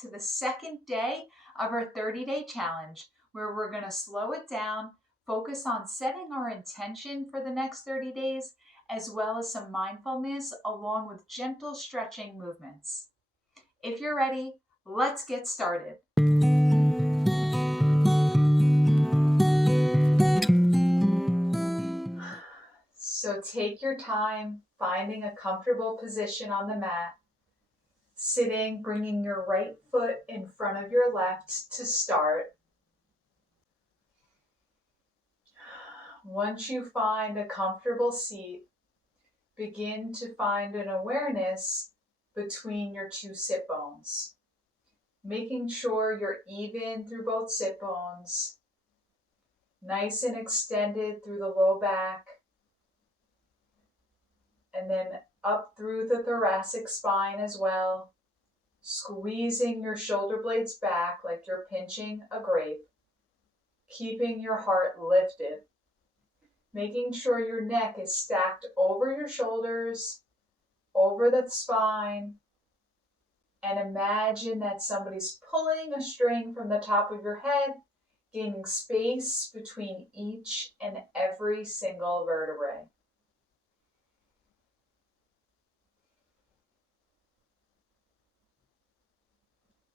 to the second day of our 30-day challenge, where we're going to slow it down, focus on setting our intention for the next 30 days, as well as some mindfulness along with gentle stretching movements. If you're ready, let's get started. So take your time finding a comfortable position on the mat. Sitting, bringing your right foot in front of your left to start. Once you find a comfortable seat, begin to find an awareness between your two sit bones, making sure you're even through both sit bones, nice and extended through the low back, and then up through the thoracic spine as well, squeezing your shoulder blades back like you're pinching a grape, keeping your heart lifted. Making sure your neck is stacked over your shoulders, over the spine, and imagine that somebody's pulling a string from the top of your head, gaining space between each and every single vertebrae.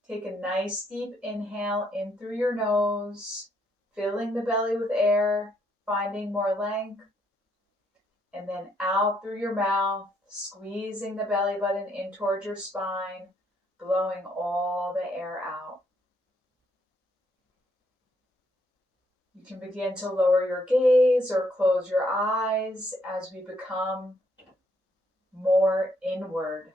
Take a nice deep inhale in through your nose, filling the belly with air, finding more length, and then out through your mouth, squeezing the belly button in towards your spine, blowing all the air out. You can begin to lower your gaze or close your eyes as we become more inward.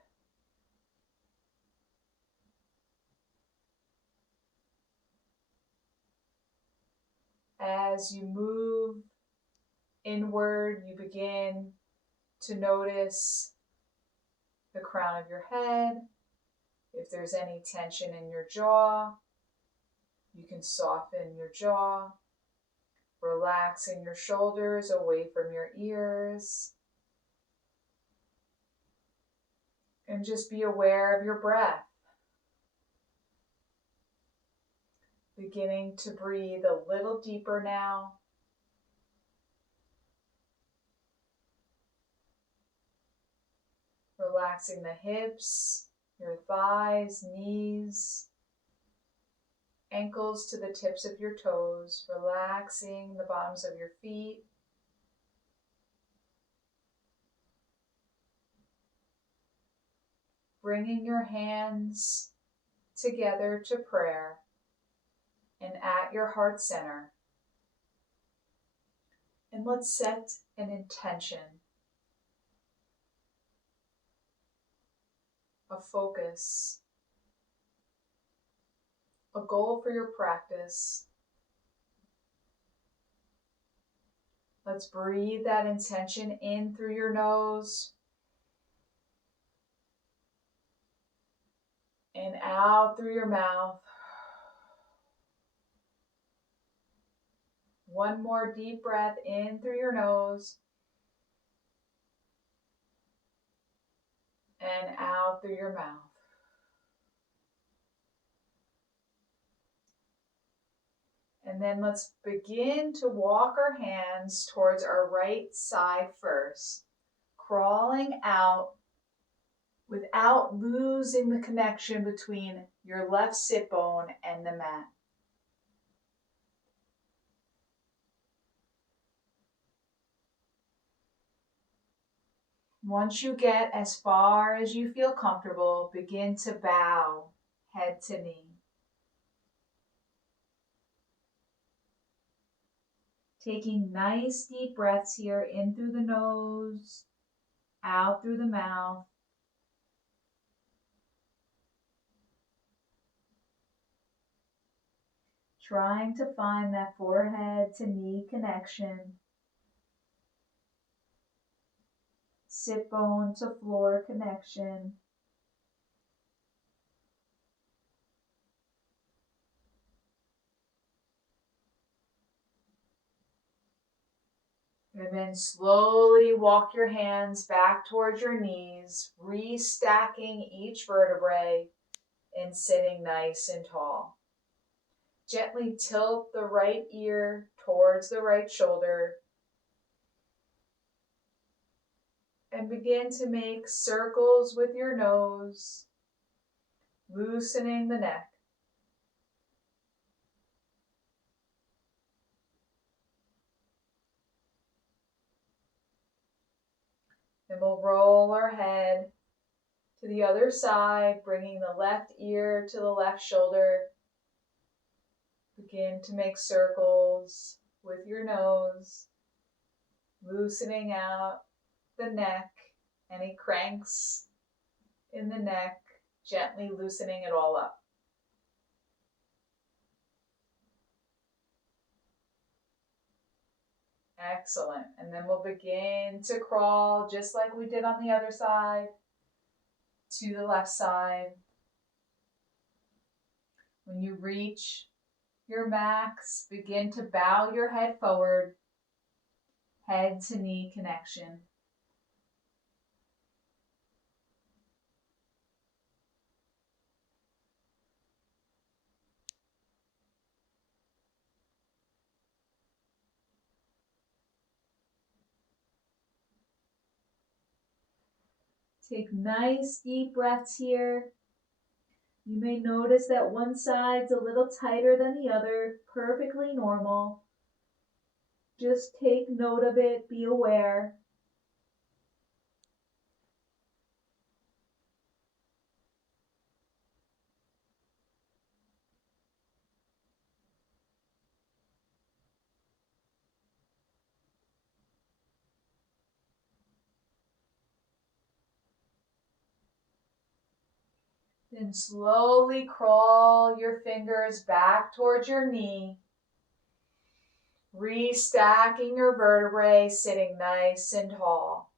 As you move inward, you begin to notice the crown of your head. If there's any tension in your jaw, you can soften your jaw, relaxing your shoulders away from your ears, and just be aware of your breath. Beginning to breathe a little deeper now. Relaxing the hips, your thighs, knees, ankles to the tips of your toes. Relaxing the bottoms of your feet. Bringing your hands together to prayer and at your heart center. And let's set an intention, a focus, a goal for your practice. Let's breathe that intention in through your nose and out through your mouth. One more deep breath in through your nose and out through your mouth. And then let's begin to walk our hands towards our right side first, crawling out without losing the connection between your left sit bone and the mat. Once you get as far as you feel comfortable, begin to bow head to knee. Taking nice deep breaths here, in through the nose, out through the mouth. Trying to find that forehead to knee connection. Sit bone to floor connection. And then slowly walk your hands back towards your knees, restacking each vertebrae, and sitting nice and tall. Gently tilt the right ear towards the right shoulder and begin to make circles with your nose, loosening the neck. And we'll roll our head to the other side, bringing the left ear to the left shoulder. Begin to make circles with your nose, loosening out the neck, any cranks in the neck, gently loosening it all up. Excellent. And then we'll begin to crawl just like we did on the other side to the left side. When you reach your max, begin to bow your head forward, head to knee connection. Take nice deep breaths here. You may notice that one side's a little tighter than the other, perfectly normal. Just take note of it, be aware. Then slowly crawl your fingers back towards your knee, restacking your vertebrae, sitting nice and tall.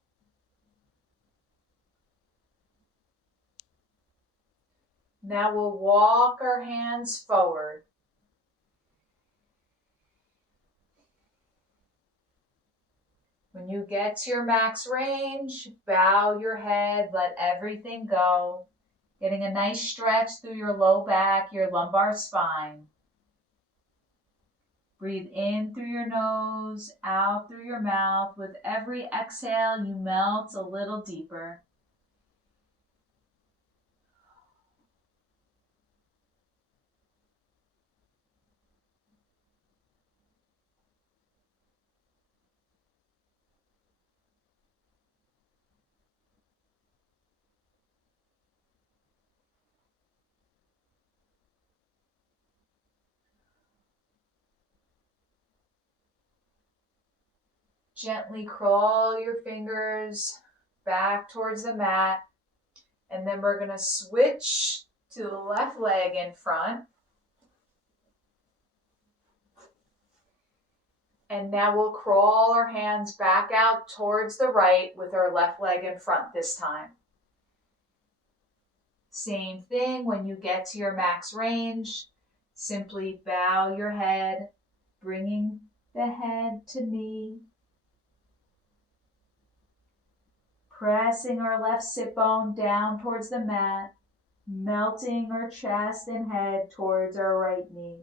Now we'll walk our hands forward. When you get to your max range, bow your head, let everything go. Getting a nice stretch through your low back, your lumbar spine. Breathe in through your nose, out through your mouth. With every exhale, you melt a little deeper. Gently crawl your fingers back towards the mat. And then we're going to switch to the left leg in front. And now we'll crawl our hands back out towards the right with our left leg in front this time. Same thing, when you get to your max range, simply bow your head, bringing the head to knee. Pressing our left sit bone down towards the mat, melting our chest and head towards our right knee.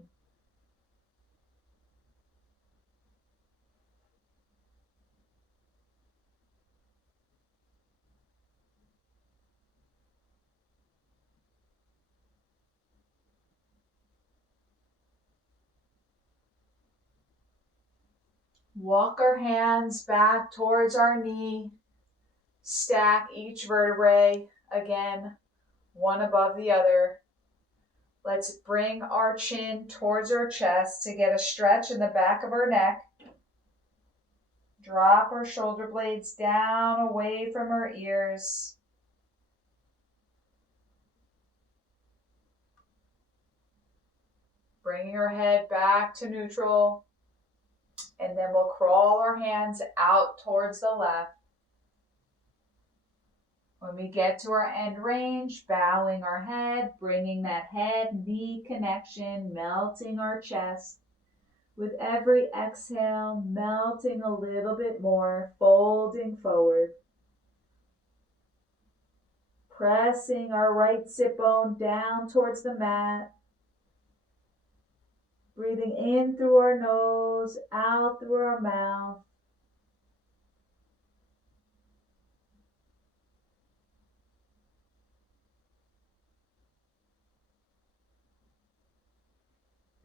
Walk our hands back towards our knee. Stack each vertebrae, again, one above the other. Let's bring our chin towards our chest to get a stretch in the back of our neck. Drop our shoulder blades down away from our ears. Bringing our head back to neutral. And then we'll crawl our hands out towards the left. When we get to our end range, bowing our head, bringing that head-knee connection, melting our chest. With every exhale, melting a little bit more, folding forward. Pressing our right sit bone down towards the mat. Breathing in through our nose, out through our mouth.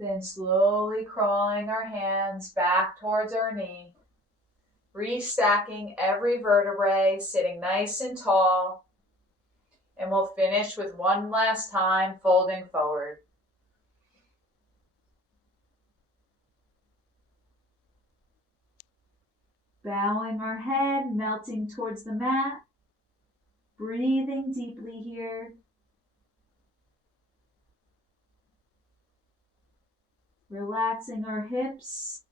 Then slowly crawling our hands back towards our knee. Restacking every vertebrae, sitting nice and tall. And we'll finish with one last time, folding forward. Bowing our head, melting towards the mat. Breathing deeply here. Relaxing our hips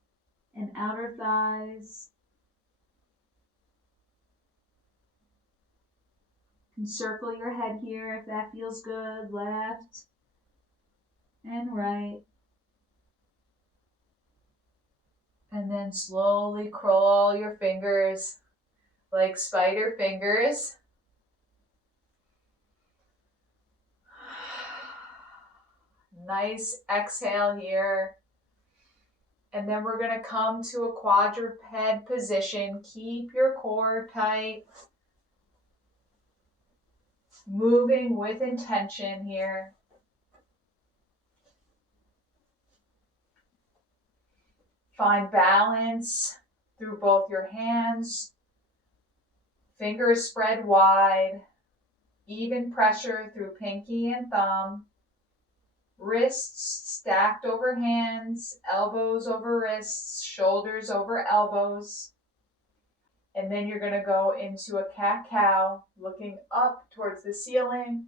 and outer thighs. You can circle your head here if that feels good. Left and right. And then slowly crawl your fingers like spider fingers. Nice exhale here. And then we're going to come to a quadruped position. Keep your core tight. Moving with intention here. Find balance through both your hands. Fingers spread wide. Even pressure through pinky and thumb. Wrists stacked over hands, elbows over wrists, shoulders over elbows. And then you're going to go into a cat-cow, looking up towards the ceiling,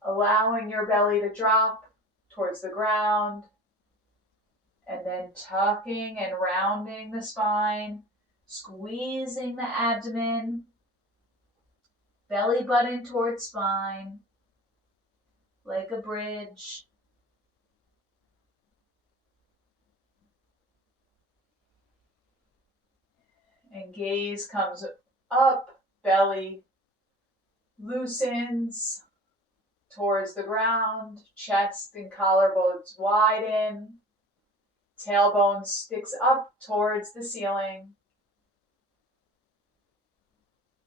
allowing your belly to drop towards the ground, and then tucking and rounding the spine, squeezing the abdomen, belly button towards spine, like a bridge. And gaze comes up, belly loosens towards the ground, chest and collarbones widen, tailbone sticks up towards the ceiling.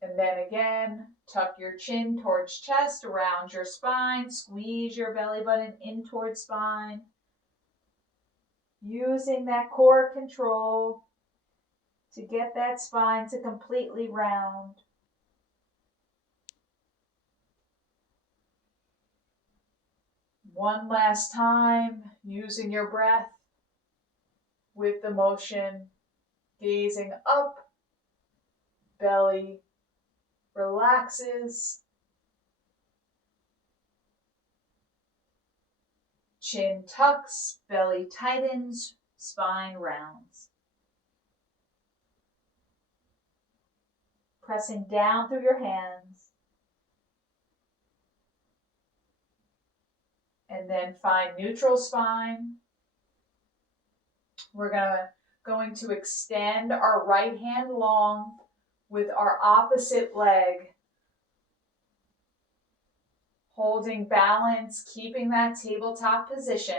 And then again, tuck your chin towards chest, around your spine, squeeze your belly button in towards spine. Using that core control to get that spine to completely round. One last time, using your breath with the motion, gazing up, belly relaxes, chin tucks, belly tightens, spine rounds. Pressing down through your hands. And then find neutral spine. We're going to extend our right hand long with our opposite leg. Holding balance, keeping that tabletop position.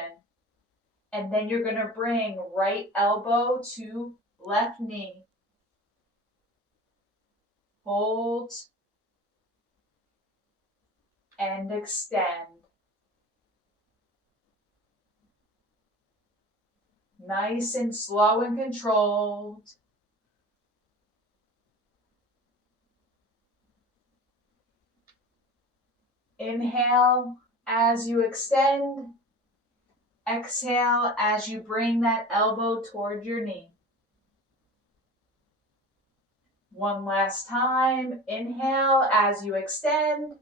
And then you're going to bring right elbow to left knee. Hold and extend. Nice and slow and controlled. Inhale as you extend. Exhale as you bring that elbow toward your knee. One last time. Inhale as you extend.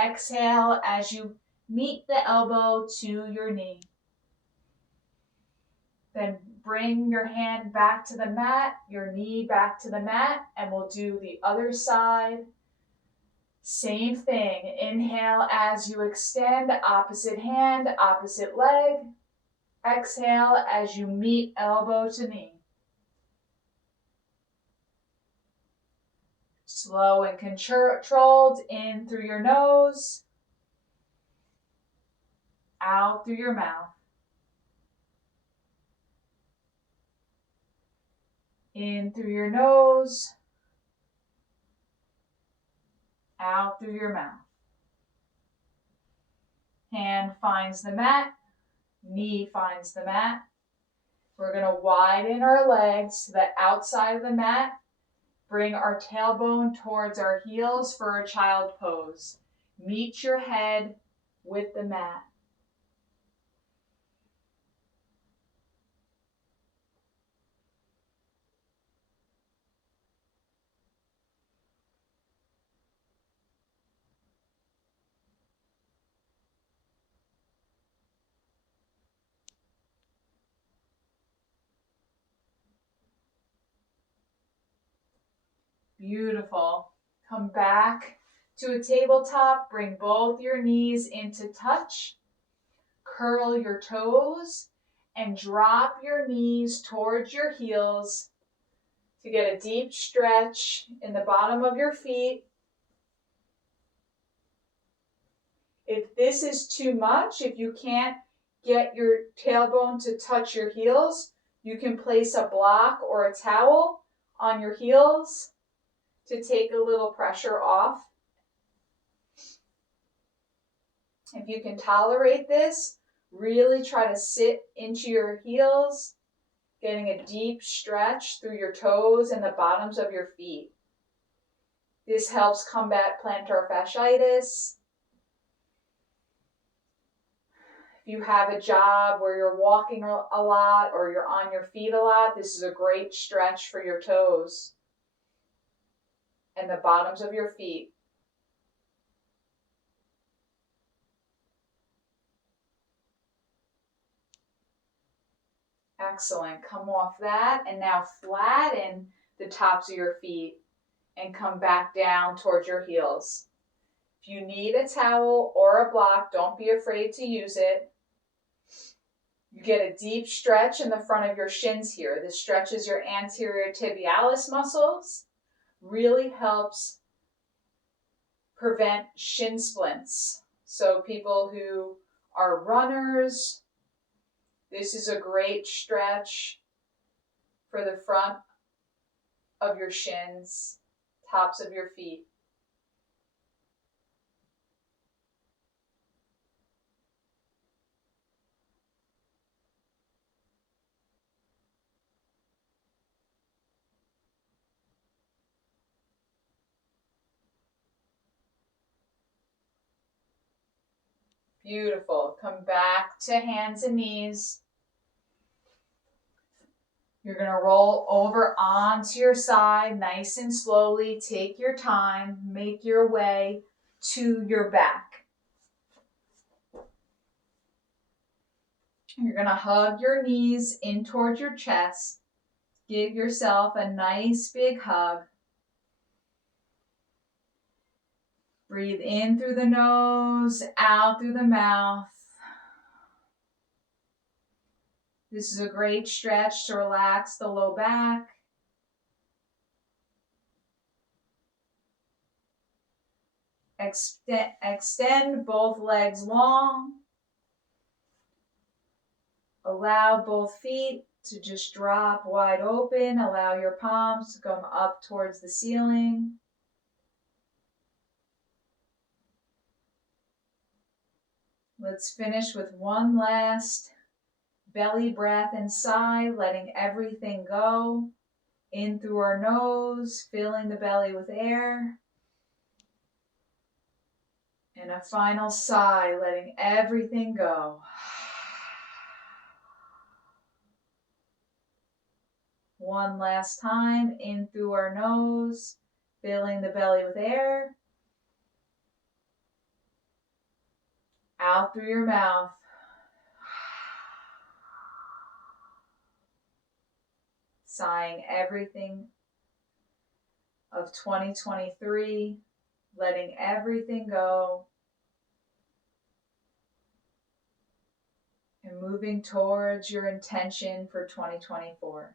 Exhale as you meet the elbow to your knee. Then bring your hand back to the mat, your knee back to the mat, and we'll do the other side. Same thing. Inhale as you extend, opposite hand, opposite leg. Exhale as you meet elbow to knee. Slow and controlled, in through your nose, out through your mouth. In through your nose, out through your mouth. Hand finds the mat, knee finds the mat. We're going to widen our legs to the outside of the mat. Bring our tailbone towards our heels for a child pose. Meet your head with the mat. Beautiful. Come back to a tabletop. Bring both your knees into touch. Curl your toes and drop your knees towards your heels to get a deep stretch in the bottom of your feet. If this is too much, if you can't get your tailbone to touch your heels, you can place a block or a towel on your heels to take a little pressure off. If you can tolerate this, really try to sit into your heels, getting a deep stretch through your toes and the bottoms of your feet. This helps combat plantar fasciitis. If you have a job where you're walking a lot or you're on your feet a lot, this is a great stretch for your toes and the bottoms of your feet. Excellent. Come off that and now flatten the tops of your feet and come back down towards your heels. If you need a towel or a block, don't be afraid to use it. You get a deep stretch in the front of your shins here. This stretches your anterior tibialis muscles, really helps prevent shin splints. So people who are runners, this is a great stretch for the front of your shins, tops of your feet. Beautiful. Come back to hands and knees. You're going to roll over onto your side nice and slowly. Take your time. Make your way to your back. You're going to hug your knees in towards your chest. Give yourself a nice big hug. Breathe in through the nose, out through the mouth. This is a great stretch to relax the low back. Extend both legs long. Allow both feet to just drop wide open. Allow your palms to come up towards the ceiling. Let's finish with one last belly breath and sigh, letting everything go. In through our nose, filling the belly with air. And a final sigh, letting everything go. One last time, in through our nose, filling the belly with air. Out through your mouth. Sighing everything of 2023, letting everything go, and moving towards your intention for 2024.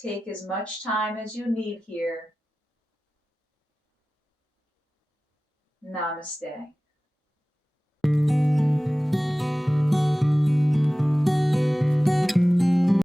Take as much time as you need here. Namaste.